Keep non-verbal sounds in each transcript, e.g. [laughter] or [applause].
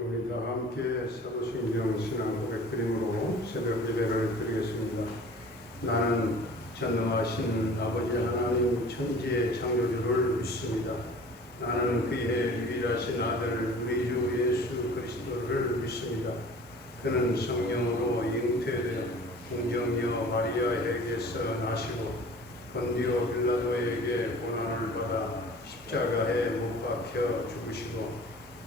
우리 다 함께 사도신경 신앙 고백 드림으로 새벽 예배를 드리겠습니다. 나는 전능하신 아버지 하나님 천지의 창조주를 믿습니다. 나는 그의 유일하신 아들 우리 주 예수 그리스도를 믿습니다. 그는 성령으로 잉태되어 공정녀 마리아에게서 나시고 본디오 빌라도에게 고난을 받아 십자가에 못 박혀 죽으시고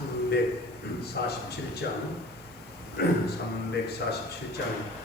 347장 347장 [clears throat]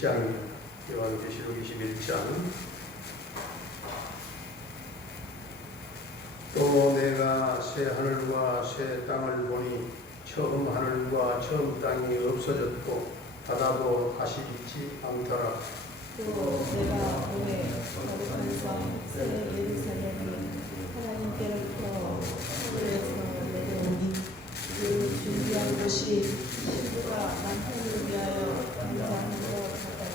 21장 요한계시록 21장 또 내가 새 하늘과 새 땅을 보니 처음 하늘과 처음 땅이 없어졌고 바다도 다시 있지 않더라. 또 내가 예루살렘이 하나님께로부터 하늘에서 내려오니 그 준비한 것이 신부가 남편을 위하여 등장한 것 같더라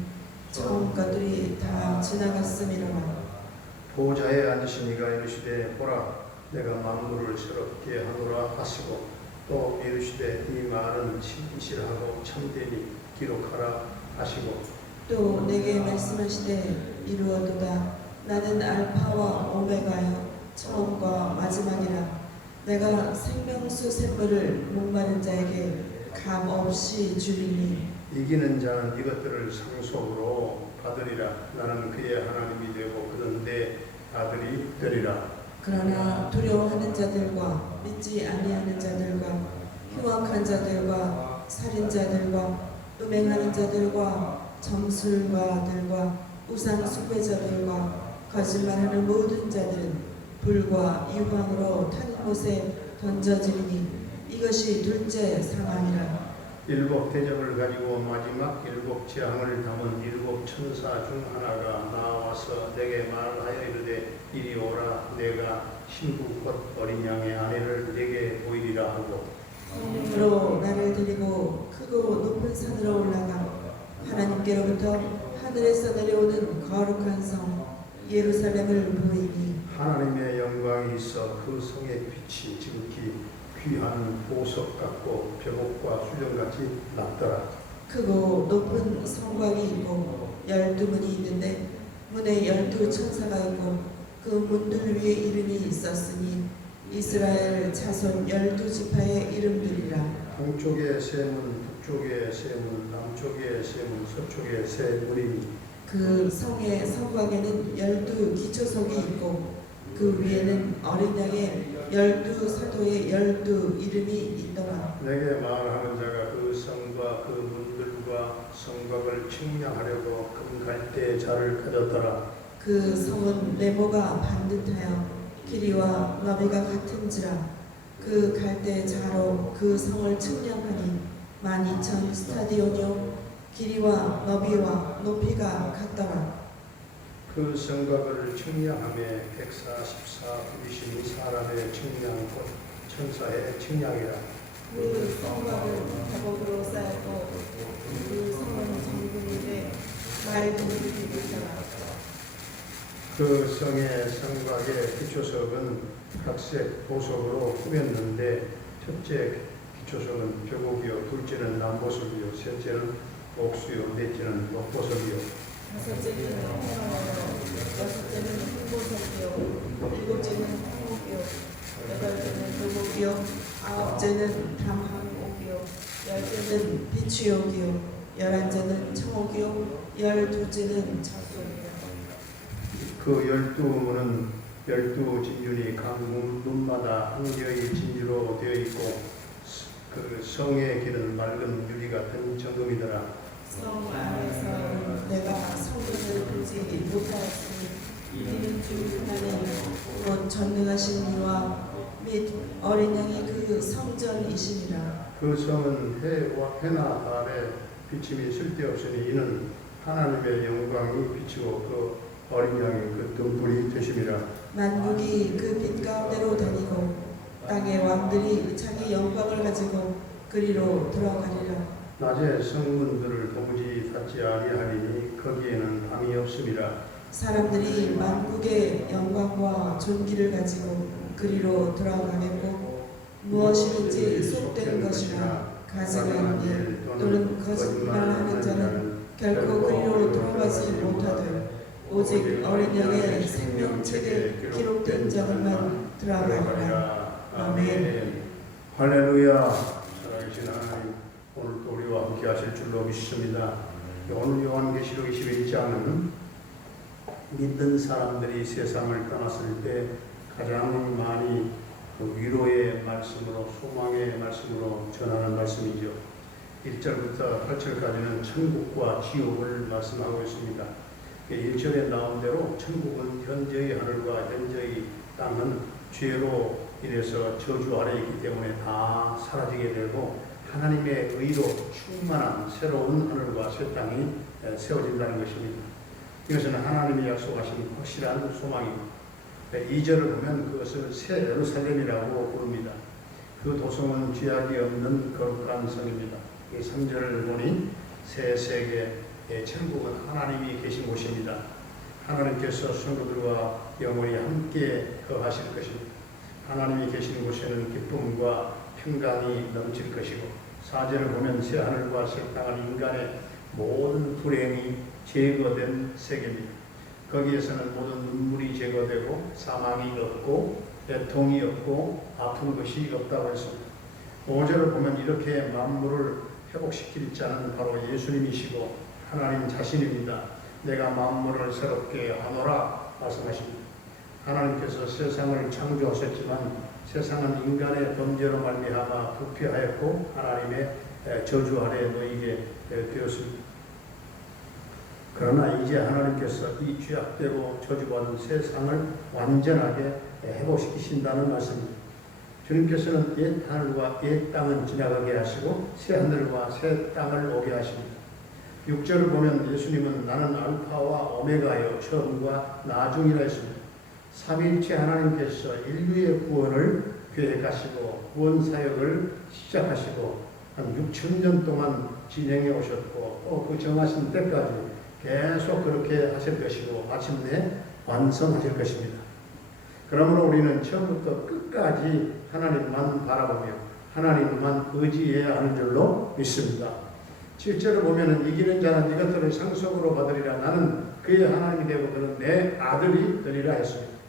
처음 것들이 다 지나갔음이로라 보좌에 앉으신 이가 이르시되 보라 내가 만물을 새롭게 하노라 하시고 또 이르시되 이 말은 진실하고 참되니 기록하라 하시고. 또 내게 말씀하시되 이루어도다. 나는 알파와 오메가여 처음과 마지막이라. 내가 생명수 샘물을 목마른 자에게 감 없이 주리니 이기는 자는 이것들을 상속으로 받으리라. 나는 그의 하나님이 되고 내 아들이 되리라. 그러나 두려워하는 자들과 믿지 아니하는 자들과 흉악한 자들과 살인자들과 음행하는 자들과 점술가들과 우상 숭배자들과 거짓말하는 모든 자들은 불과 유황으로 타는 곳에 던져지리니 이것이 둘째 상황이라 일곱 대접을 가지고 마지막 일곱 재앙을 담은 일곱 천사 중 하나가 나와서 내게 말하여 이르되 이리 오라 내가 신부 곧 어린 양의 아내를 내게 보이리라 하고. 성령으로 나를 데리고 크고 높은 산으로 올라가 하나님께로부터 하늘에서 내려오는 거룩한 성 예루살렘을 보이니. 하나님의 영광이 있어 그 성의 빛이 지극히 귀한 보석 같고 벽옥과 수정같이 났더라. 크고 높은 성곽이 있고 열두 문이 있는데 문에 열두 천사가 있고 그 문들 위에 이름이 있었으니 이스라엘 자손 열두 지파의 이름들이라. 동쪽의 세문 북쪽의 세문 남쪽의 세문 서쪽의 세문이니 그 성의 성곽에는 열두 기초석이 있고 그 위에는 어린 양의 열두 사도의 열두 이름이 있더라. 내게 말하는 자가 그 성과 그 문들과 성곽을 측량하려고 금 갈대 자를 가졌더라. 그 성은 네모가 반듯하여 길이와 너비가 같은지라. 그 갈대 자로 그 성을 측량하니 만 이천 스타디온이요. 길이와 너비와 높이가 같더라 그 성곽을 측량함에 144 위신이 사람의 측량 곧 천사의 측량이라. 그 성곽을 다복으로 쌓았고 그 성은 정금인데 맑은 물이 있더라 그 성의 성곽의 기초석은 각색 보석으로 꾸몄는데 첫째 기초석은 벽옥이요 둘째는 남보석이요 셋째는 옥수요 넷째는 녹보석이요 아홉째는 담항옥이요 열째는 비추옥이요 열한째는 청옥이요 열둘째는 자수옥이요 그 열두 문은 열두 진윤이 각 문- 문마다 한 개의 진주로 되어 있고 그 성의 길은 맑은 유리 같은 정금이더라 성 안에서 내가 성전을 보지 못하였으니 이는 주 하나님 곧 전능하신 이와 및 어린 양이 그 성전이시니라 그 성은 해와 해나 달에 비침이 쓸데없으니 이는 하나님의 영광이 비치고 그 어린 양이 그 등불이 되심이라. 만국이 그 빛 가운데로 다니고 땅의 왕들이 자기 영광을 가지고 그리로 들어가리라. 낮에 성문들을 닫지 아니하리니 거기에는 밤이 없음이라 사람들이 만국의 영광과 존귀를 가지고 그리로 들어가겠고 무엇이든지 속된 것이나 가증한 일 또는 거짓말하는 자는 결코 그리로 들어가지 못하되 오직 어린 양의 생명책에 기록된 자들만 들어가리라. 아멘. 할렐루야. 살아계신 하나님, 오늘도 우리와 함께 하실 줄로 믿습니다. 오늘 요한계시록 21장은 믿는 사람들이 세상을 떠났을 때 가장 많이 그 위로의 말씀으로 소망의 말씀으로 전하는 말씀이죠. 1절부터 8절까지는 천국과 지옥을 말씀하고 있습니다. 1절에 나온 대로 천국은 현재의 하늘과 현재의 땅은 죄로 인해서 저주 아래 있기 때문에 다 사라지게 되고 하나님의 의로 충만한 새로운 하늘과 새 땅이 세워진다는 것입니다. 이것은 하나님이 약속하신 확실한 소망입니다. 2절을 보면 그것을 새 예루살렘이라고 부릅니다. 그 도성은 죄악이 없는 거룩한 성입니다. 이 3절을 보니 새 세계 의 천국은 하나님이 계신 곳입니다. 하나님께서 성도들과 영원히 함께 거하실 것입니다. 하나님이 계신 곳에는 기쁨과 평강이 넘칠 것이고 4절을 보면 새 하늘과 새 땅은 인간의 모든 불행이 제거된 세계입니다. 거기에서는 모든 눈물이 제거되고 사망이 없고 애통이 없고 아픈 것이 없다고 했습니다. 5절을 보면 이렇게 만물을 회복시킬 자는 바로 예수님이시고 하나님 자신입니다. 내가 만물을 새롭게 하노라 말씀하십니다. 하나님께서 세상을 창조하셨지만 세상은 인간의 범죄로 말미암아 부패하였고 하나님의 저주 아래 놓이게 되었습니다. 그러나 이제 하나님께서 이 죄악되고 저주받은 세상을 완전하게 회복시키신다는 말씀입니다. 주님께서는 옛 하늘과 옛 땅은 지나가게 하시고 새 하늘과 새 땅을 오게 하십니다. 6절을 보면 예수님은 나는 알파와 오메가요 처음과 나중이라 했습니다. 삼위일체 하나님께서 인류의 구원을 계획하시고 구원 사역을 시작하시고 한 6천 년 동안 진행해 오셨고 또 그 정하신 때까지 계속 그렇게 하실 것이고 마침내 완성하실 것입니다. 그러므로 우리는 처음부터 끝까지 하나님만 바라보며 하나님만 의지해야 하는 줄로 믿습니다. 7절을 보면 이기는 자는 이것들을 상속으로 받으리라 나는 그의 하나님이 되고 그는 내 아들이 되리라 했습니다.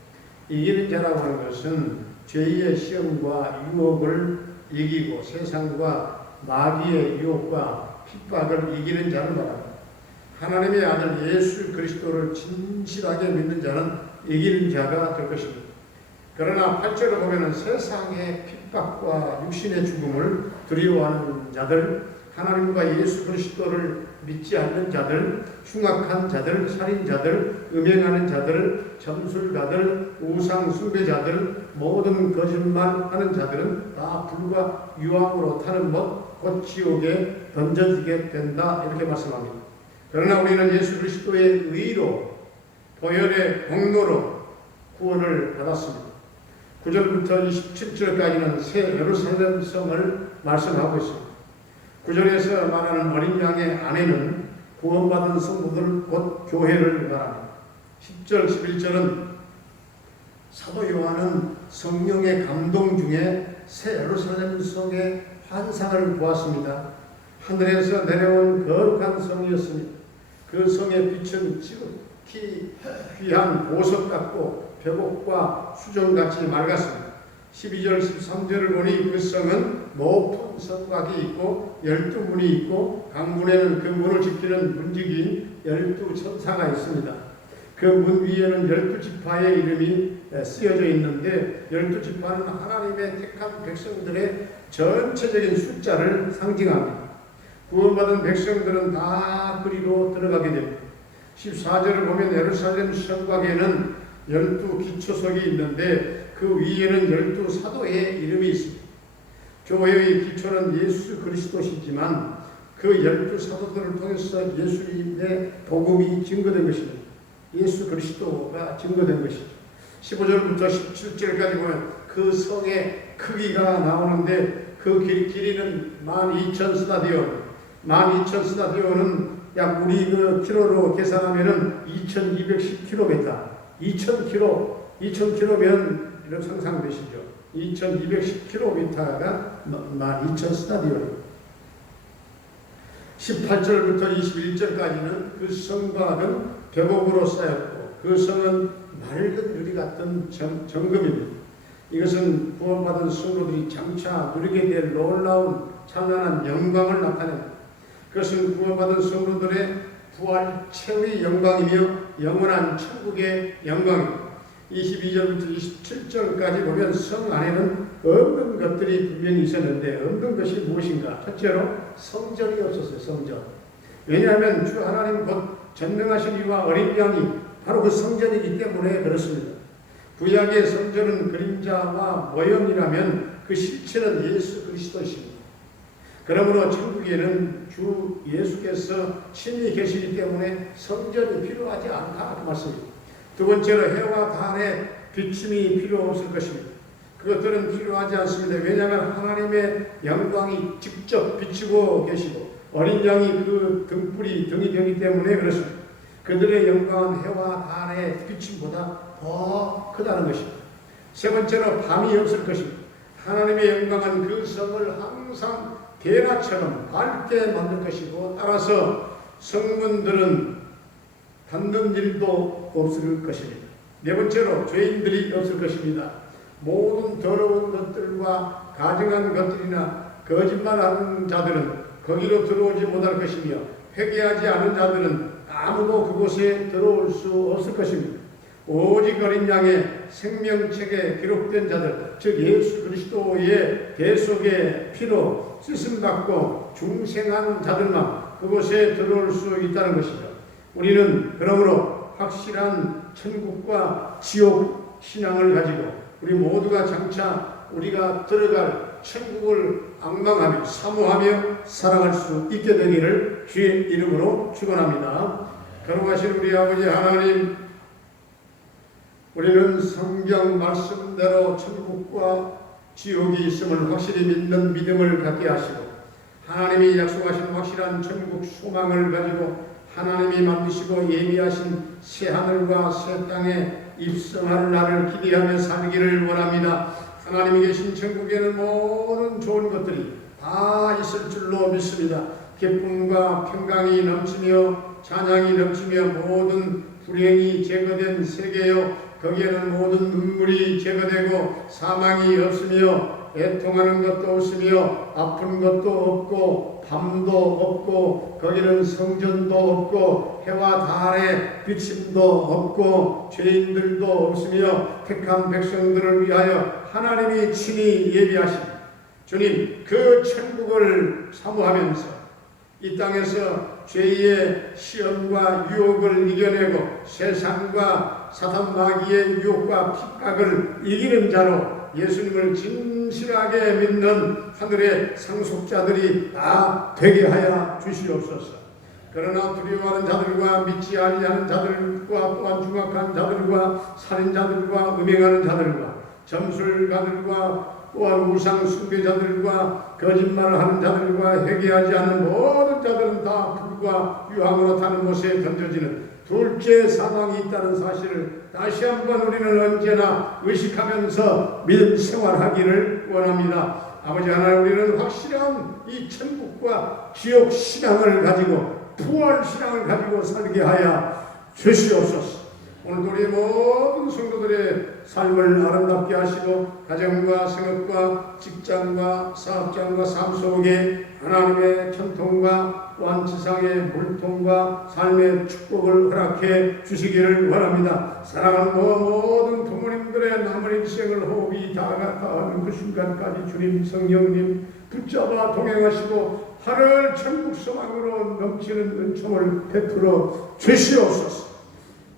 이기는 자라고 하는 것은 죄의 시험과 유혹을 이기고 세상과 마귀의 유혹과 핍박을 이기는 자를 말합니다. 하나님의 아들 예수 그리스도를 진실하게 믿는 자는 이기는 자가 될 것입니다. 그러나 8절을 보면 세상의 핍박과 육신의 죽음을 두려워하는 자들, 하나님과 예수 그리스도를 믿지 않는 자들, 흉악한 자들, 살인자들, 음행하는 자들, 점술가들, 우상 숭배자들, 모든 거짓말하는 자들은 다 불과 유황으로 타는 법, 곧 지옥에 던져지게 된다 이렇게 말씀합니다. 그러나 우리는 예수 그리스도의 의로 보혈의 공로로 구원을 받았습니다. 9절부터 27절까지는 새 예루살렘 성을 말씀하고 있습니다. 9절에서 말하는 어린 양의 아내는 구원받은 성도들 곧 교회를 말합니다. 10절, 11절은 사도 요한은 성령의 감동 중에 새 예루살렘 성의 환상을 보았습니다. 하늘에서 내려온 거룩한 성이었으니 그 성의 빛은 지극히 귀한 보석 같고 벽옥과 수정같이 맑았습니다. 12절 13절을 보니 그 성은 높은 성곽이 있고 열두 문이 있고 강문에는 그 문을 지키는 문지기 열두 천사가 있습니다. 그 문 위에는 열두 지파의 이름이 쓰여져 있는데 열두 지파는 하나님의 택한 백성들의 전체적인 숫자를 상징합니다. 구원받은 백성들은 다 그리로 들어가게 됩니다. 14절을 보면 예루살렘 성곽에는 열두 기초석이 있는데 그 위에는 열두 사도의 이름이 있습니다. 교회의 기초는 예수 그리스도시지만 그 열두 사도들을 통해서 예수님의 복음이 증거된 것입니다. 예수 그리스도가 증거된 것이죠. 15절부터 17절까지 보면 그 성의 크기가 나오는데 그 길, 길이는 12,000 스타디온, 12,000 스타디온은 약 우리 그 키로로 계산하면은 2,210km, 2,000km, 2,000km면 이런 상상되시죠? 2,210km가 12,000 스타디온. 18절부터 21절까지는 그 성곽은 벽옥으로 쌓였고 그 성은 맑은 유리 같은 정, 정금입니다. 이것은 구원받은 성도들이 장차 누리게 될 놀라운 찬란한 영광을 나타냅니다. 그것은 구원받은 성도들의 부활 최후의 영광이며 영원한 천국의 영광입니다. 22절부터 27절까지 보면 성 안에는 없는 것들이 분명히 있었는데 없는 것이 무엇인가? 첫째로 성전이 없었어요. 성전. 왜냐하면 주 하나님 곧 전능하신 이와 어린 양이 바로 그 성전이기 때문에 그렇습니다. 구약의 성전은 그림자와 모형이라면 그 실체는 예수 그리스도십니다. 그러므로 천국에는 주 예수께서 친히 계시기 때문에 성전이 필요하지 않다 그 말씀입니다. 두 번째로 해와 달의 비침이 필요 없을 것입니다. 그것들은 필요하지 않습니다. 왜냐하면 하나님의 영광이 직접 비치고 계시고 어린 양이 그 등불이 등이 되기 때문에 그렇습니다. 그들의 영광은 해와 달의 비침보다 더 크다는 것입니다. 세 번째로 밤이 없을 것입니다. 하나님의 영광은 그 성을 항상 대낮처럼 밝게 만들 것이고 따라서 성문들은 닫는 일도 없을 것입니다. 네 번째로 죄인들이 없을 것입니다. 모든 더러운 것들과 가증한 것들이나 거짓말하는 자들은 거기로 들어오지 못할 것이며 회개하지 않은 자들은 아무도 그곳에 들어올 수 없을 것입니다. 오직 어린 양의 생명책에 기록된 자들, 즉 예수 그리스도의 대속의 피로 쓰심 받고 중생한 자들만 그곳에 들어올 수 있다는 것이죠. 우리는 그러므로 확실한 천국과 지옥 신앙을 가지고 우리 모두가 장차 우리가 들어갈 천국을 악망하며 사모하며 살아갈 수 있게 되기를 주의 이름으로 축원합니다. 거룩하신 우리 아버지 하나님 우리는 성경 말씀대로 천국과 지옥이 있음을 확실히 믿는 믿음을 갖게 하시고 하나님이 약속하신 확실한 천국 소망을 가지고 하나님이 만드시고 예비하신 새 하늘과 새 땅에 입성할 날을 기대하며 살기를 원합니다. 하나님이 계신 천국에는 모든 좋은 것들이 다 있을 줄로 믿습니다. 기쁨과 평강이 넘치며 찬양이 넘치며 모든 불행이 제거된 세계요 거기에는 모든 눈물이 제거되고 사망이 없으며 애통하는 것도 없으며 아픈 것도 없고 밤도 없고 거기는 성전도 없고 해와 달의 비침도 없고 죄인들도 없으며 택한 백성들을 위하여 하나님이 친히 예비하신 주님 그 천국을 사모하면서 이 땅에서 죄의 시험과 유혹을 이겨내고 세상과 사탄 마귀의 유혹과 핍박을 이기는 자로 예수님을 진실하게 믿는 하늘의 상속자들이 다 되게 하여 주시옵소서. 그러나 두려워하는 자들과 믿지 아니하는 자들과 또한 중악한 자들과 살인자들과 음행하는 자들과 점술가들과 또한 우상 숭배자들과 거짓말을 하는 자들과 회개하지 않는 모든 자들은 다 불과 유황으로 타는 곳에 던져지는 둘째 사망이 있다는 사실을 다시 한번 우리는 언제나 의식하면서 믿음 생활하기를 원합니다. 아버지 하나님 우리는 확실한 이 천국과 지옥 신앙을 가지고 부활 신앙을 가지고 살게 하여 주시옵소서. 오늘도 우리 모든 성도들의 삶을 아름답게 하시고 가정과 생업과 직장과 사업장과 삶 속에 하나님의 천통과 지상의 물통과 삶의 축복을 허락해 주시기를 원합니다. 사랑하는 모든 부모님들의 남은 인생을 호흡이 다가가는 그 순간까지 주님 성령님 붙잡아 동행하시고 하늘 천국 소망으로 넘치는 은총을 베풀어 주시옵소서.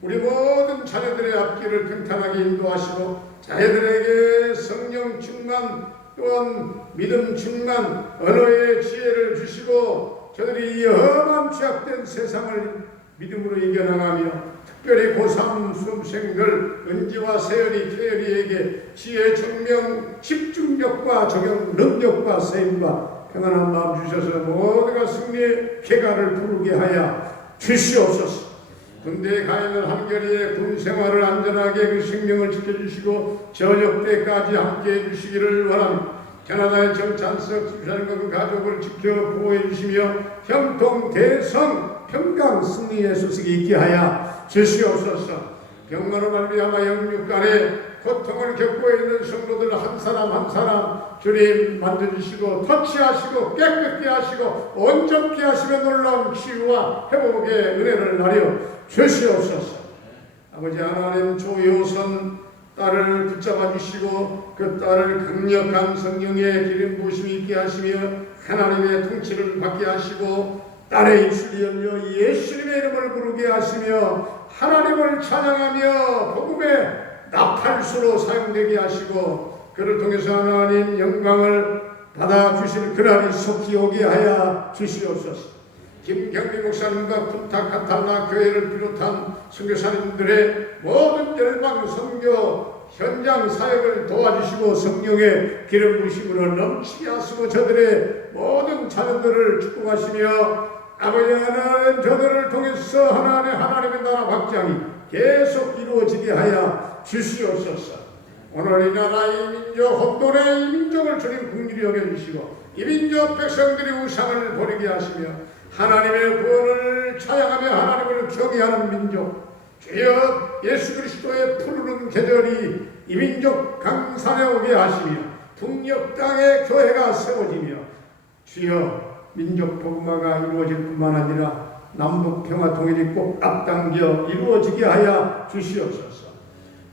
우리 모든 자녀들의 앞길을 평탄하게 인도하시고 자녀들에게 성령 충만 또한 믿음 충만 언어의 지혜를 주시고 저들이 이 험한 죄악된 세상을 믿음으로 이겨나가며 특별히 고3 수험생들 은지와 세연이 태연이에게 지혜 정명 집중력과 적용 능력과 세임과 평안한 마음 주셔서 모두가 승리의 쾌가를 부르게 하여 주시옵소서. 군대에 가 있는 한결이의 군 생활을 안전하게 그 생명을 지켜주시고 저녁 때까지 함께해 주시기를 원합니다. 캐나다의 정찬석 집사님과 그 가족을 지켜 보호해 주시며 형통 대성 평강 승리의 소식이 있게 하여 주시옵소서. 병마로 말미암아 영육간에 고통을 겪고 있는 성도들 한 사람 한 사람 주님 만져주시고 터치하시고 깨끗게 하시고 온전케 하시며 놀라운 치유와 회복의 은혜를 나려 주시옵소서. 아버지 하나님 조효선 딸을 붙잡아 주시고 그 딸을 강력한 성령의 기름 부심이 있게 하시며 하나님의 통치를 받게 하시고 딸의 입술이 열려 예수님의 이름을 부르게 하시며 하나님을 찬양하며 복음의 나팔수로 사용되게 하시고 그를 통해서 하나님 영광을 받아주실 그날이 속히 오게 하여 주시옵소서. 김경민 목사님과 군타카탈라 교회를 비롯한 선교사님들의 모든 열방 선교 현장 사역을 도와주시고 성령의 기름 부심으로 넘치게 하시고 저들의 모든 자녀들을 축복하시며 아버지 하나님 저들을 통해서 하나님 하나님의 나라 확장이 계속 이루어지게 하여 주시옵소서. 오늘 이 나라 이 민족 혼돈의 이 민족을 주님 국민이 여겨주시고 이 민족 백성들이 우상을 버리게 하시며 하나님의 구원을 찬양하며 하나님을 경외하는 민족 주여 예수 그리스도의 푸르른 계절이 이 민족 강산에 오게 하시며 북녘 땅에 교회가 세워지며 주여 민족 복음화가 이루어질 뿐만 아니라 남북 평화 통일이 꼭 앞당겨 이루어지게 하여 주시옵소서.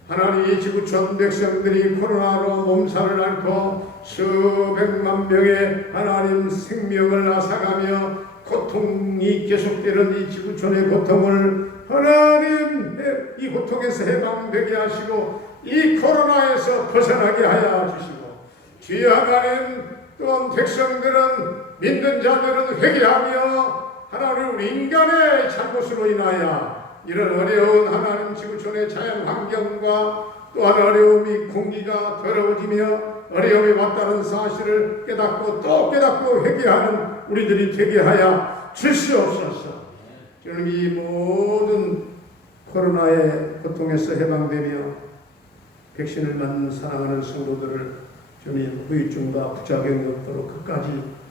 하나님 이 지구촌 백성들이 코로나로 몸살을 앓고 수백만 명의 하나님 생명을 앗아가며 고통이 계속되는 이 지구촌의 고통을 하나님 이 고통에서 해방되게 하시고 이 코로나에서 벗어나게 하여 주시고 주여 하나님 또한 백성들은 믿는 자들은 회개하며 하나님 인간의 잘못으로 인하여 이런 어려운 하나님 지구촌의 자연 환경과 또한 어려움이 공기가 더러워지며 어려움이 왔다는 사실을 깨닫고 또 깨닫고 회개하는 우리들이 되게 하여 주시옵소서. 주님 이 모든 코로나의 고통에서 해방되며 백신을 맞는 사랑하는 성도들을 주님 후유증과 부작용이 없도록 끝까지